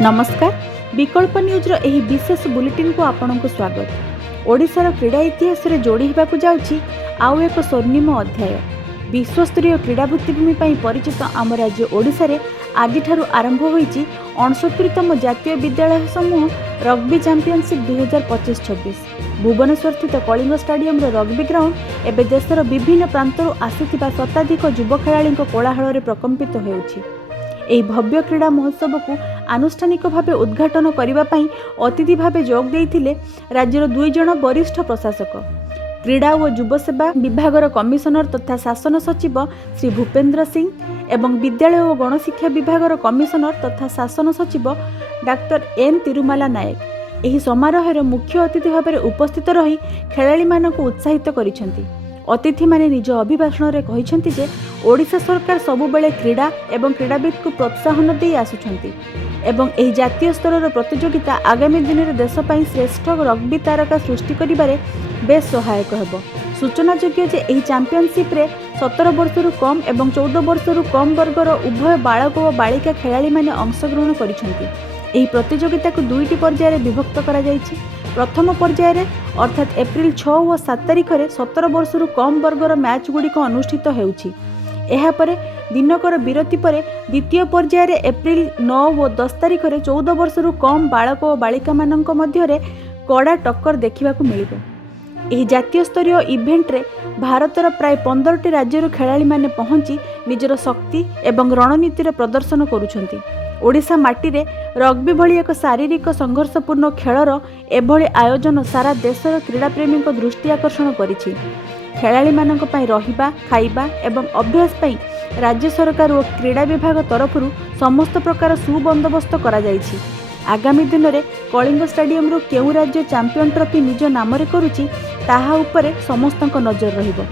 नमस्कार। विकल्प न्यूज़ एही विशेष बुलेटिन को आपनक स्वागत। ओडिशार क्रीड़ा इतिहास रे जोड़ी हेबाकु जाउछि आउ एक स्वर्णिम अध्याय। विश्वस्तरीय क्रीड़ा भित्तिभूमि पई परिचित आम राज्य ओडिशा रे आजि ठारु आरंभ होईछि 69तम जातीय विद्यालय समूह रग्बी चैंपियनशिप 2025-26। भुवनेश्वर स्थित कलिंग स्टाडियम रग्बी ग्राउंड एबे देशर विभिन्न प्रांतरू आसिथिबा शताधिक युव खेलाड़ींक कोलाहल रे प्रकम्पित हेउछि। ଏହି भव्य क्रीड़ा महोत्सव को आनुष्ठानिक भाव उद्घाटन करने अतिथि भाव जोग देइथिले राज्यर 2 जण वरिष्ठ प्रशासक, क्रीड़ा और युव सेवा विभागर कमिशनर तथा शासन सचिव श्री भूपेन्द्र सिंह एवं विद्यालय और गणशिक्षा विभागर कमिशनर तथा शासन सचिव डाक्टर एन तिरुमाला नायक ଏହି समारोह मुख्य अतिथि भाव उपस्थित रही खेलाड़ी मानक उत्साहित करिसेंति। अतिथि माने निज अभिभाषण रे कहिसेंति जे ओडिशा सरकार सबुबेले क्रीड़ा एवं क्रीड़ाविद को प्रोत्साहन दे आसुछंती एवं एही जातीय स्तर प्रतियोगिता आगामी दिन में देश पई श्रेष्ठ रग्बी तारका सृष्टि करिबारे बेस सहायक हेबो। सूचनायोग्य जे एही चैंपियनशिप रे 17 वर्षरू कम एवं 14 वर्षरू कम वर्गर उभय बालक और बालिका खेलाड़ी माने अंशग्रहण करिसेंति। एही प्रतियोगिता को 2टी पर्याय रे विभक्त करा जायछि। प्रथम पर्याय रे अर्थात एप्रिल 6 और 7 तारिख में 17 वर्षरू कम वर्गर मैच गुड़िक अनुष्ठित हेउछि। एहापरे दिनकर विरति पर द्वितीय पर्याय रे एप्रिल 9 और 10 तारिख में 14 वर्षरू कम बालक और बालिका मानक मध्य कड़ा टक्कर देखिबाकू मिलिबो। एही जातीय स्तरीय इवेंट रे भारतर प्राय 15टी राज्यरू खेलाड़ी माने पहुंची निजर शक्ति एवं रणनीतिर प्रदर्शन करुछंती। ओडिशा माटी रे रग्बी भली एक शारीरिक संघर्षपूर्ण खेलर एभली आयोजन सारा देशर क्रीड़ाप्रेमी दृष्टि आकर्षण करिछि। खेलाड़ी मानक पई रहिबा, खाइबा एवं अभ्यास पई राज्य सरकार और क्रीड़ा विभाग तरफरु समस्त प्रकार सुबंदोबस्त करा जाइछि। आगामी दिन में कलिंग स्टाडियम रो केउ राज्य चैंपियन ट्रॉफी निज नाम रे करुछि ताहा उपरे समस्तक नजर रहिबो।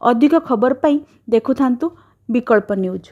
अधिक खबर पाई देखुथांतु विकल्प न्यूज।